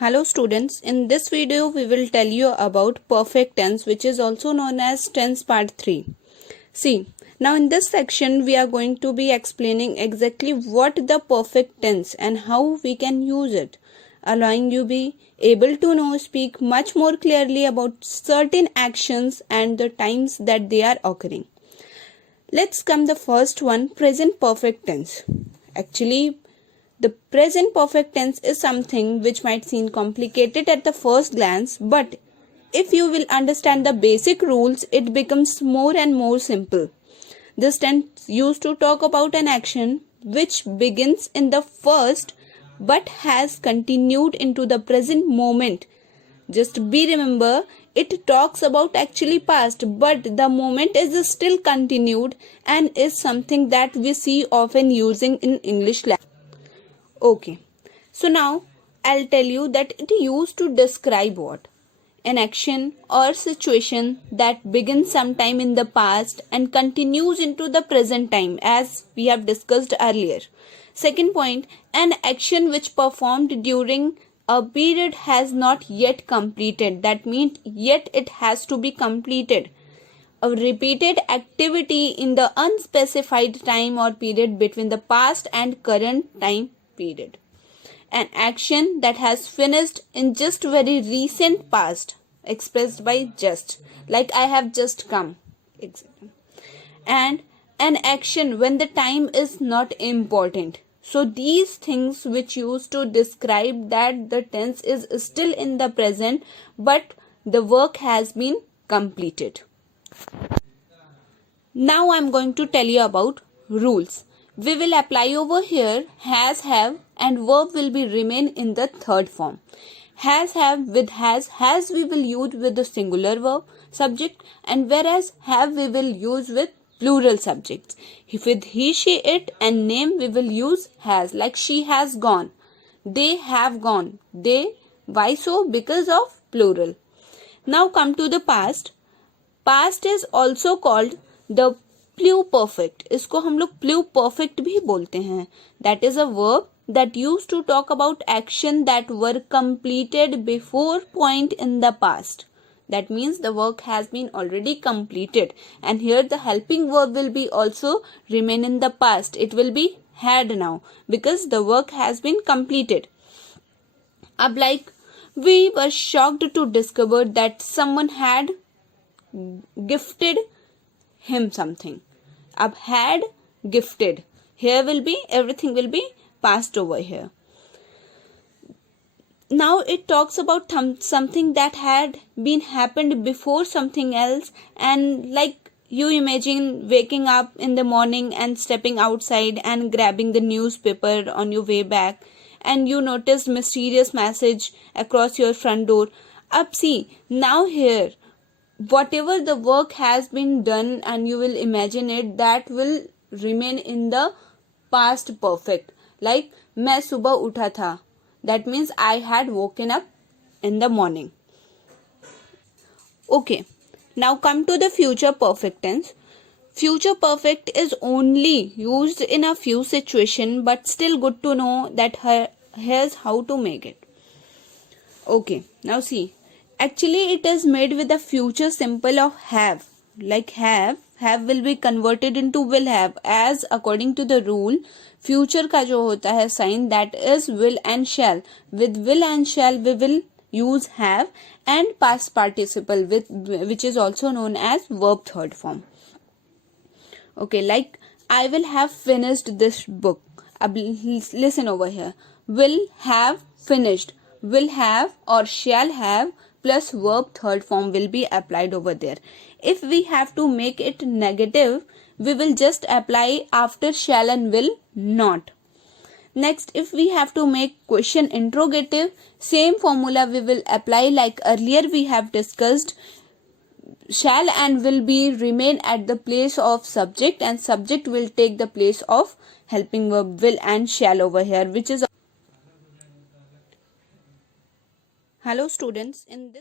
Hello students, in this video we will tell you about perfect tense, which is also known as tense part 3. See, now in this section we are going to be explaining exactly what the perfect tense and how we can use it, allowing you be able to speak much more clearly about certain actions and the times that they are occurring. Let's come the first one, present perfect tense. Actually, the present perfect tense is something which might seem complicated at the first glance, but if you will understand the basic rules, it becomes more and more simple. This tense used to talk about an action which begins in the first but has continued into the present moment. Just be remember, it talks about actually past, but the moment is still continued and is something that we see often using in English language. Okay, so now I'll tell you that it used to describe what? An action or situation that begins sometime in the past and continues into the present time, as we have discussed earlier. Second point, an action which performed during a period has not yet completed. That means yet it has to be completed. A repeated activity in the unspecified time or period between the past and current time period. An action that has finished in just very recent past, expressed by just, like I have just come. And an action when the time is not important. So these things which used to describe that the tense is still in the present but the work has been completed. Now I am going to tell you about rules. We will apply over here has, have and verb will be remain in the third form. Has, have with has we will use with the singular verb subject, and whereas have we will use with plural subjects. With he, she, it and name we will use has, like she has gone, they have gone, they, why so? Because of plural. Now come to the past. Past is also called the प्लूपर्फेक्ट. इसको हम लोग प्लूपर्फेक्ट भी बोलते हैं. That is a verb that used to talk about action that were completed before point in the past. That means the work has been already completed, and here the helping verb will be also remain in the past. It will be had now because the work has been completed. अब like we were shocked to discover that someone had gifted him something. Ab had gifted. Here will be everything will be passed over here. Now it talks about something that had been happened before something else, and like you imagine waking up in the morning and stepping outside and grabbing the newspaper on your way back, and you noticed mysterious message across your front door. Up see, now here whatever the work has been done and you will imagine it, that will remain in the past perfect. Like मैं सुबह उठा था, that means I had woken up in the morning. Okay, now come to the future perfect tense. Future perfect is only used in a few situations, but still good to know that here's how to make it. Okay, now see, actually it is made with the future simple of have. Like have will be converted into will have, as according to the rule future का जो होता है sign, that is will and shall. With will and shall we will use have, and past participle with which is also known as verb third form. Okay, like I will have finished this book. Listen over here. Will have finished. Will have or shall have plus verb third form will be applied over there. If we have to make it negative, we will just apply after shall and will not. Next, if we have to make question interrogative, same formula we will apply like earlier we have discussed. Shall and will be remain at the place of subject, and subject will take the place of helping verb will and shall over here, which is. Hello students, in this